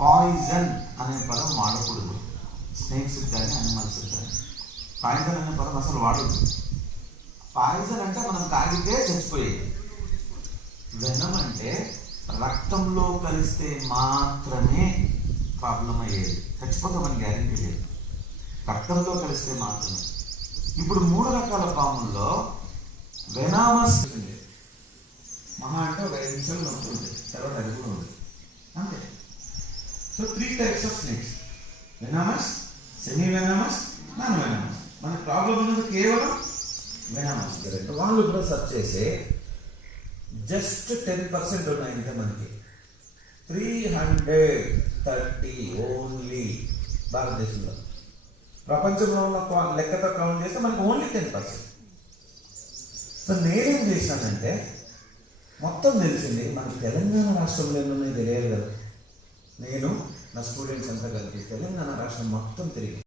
Poison అనే పదం వాడకూడదు, స్నేక్స్ కానీ అనిమల్స్ కానీ. పాయిజన్ అనే పదం అసలు వాడదు. పాయిజన్ అంటే మనం తాగితే చచ్చిపోయేది. వెనం అంటే రక్తంలో కలిస్తే మాత్రమే ప్రాబ్లం అయ్యేది, చచ్చిపోతామని గ్యారెంటీ లేదు. రక్తంలో కలిస్తే మాత్రమే. ఇప్పుడు 3 రకాల పాముల్లో వెనామస్ ఉంది, మహా అంటే ఒక 5 నిమిషాలు నొప్పి ఉంది, తర్వాత అది కూడా ఉంది అంతే. So 3 types of snakes: venomous, semi venomous, non venomous. మన ప్రాబ్లం ఉన్నది కేవలం వెనామస్. వాళ్ళు కూడా సర్చ్ చేసి జస్ట్ 10% ఉన్నాయి ఇంకా మనకి. 330 ఓన్లీ భారతదేశంలో. ప్రపంచంలో ఉన్న లెక్కతో కౌంట్ చేస్తే మనకి ఓన్లీ 10%. సో నేనేం చేశానంటే మొత్తం తెలిసింది. మనకి తెలంగాణ రాష్ట్రంలో ఏమన్నా తెలియాలి కదా. నేను నా స్టూడెంట్స్ అంతా కలిపి తెలంగాణ రాష్ట్రం మొత్తం తిరిగి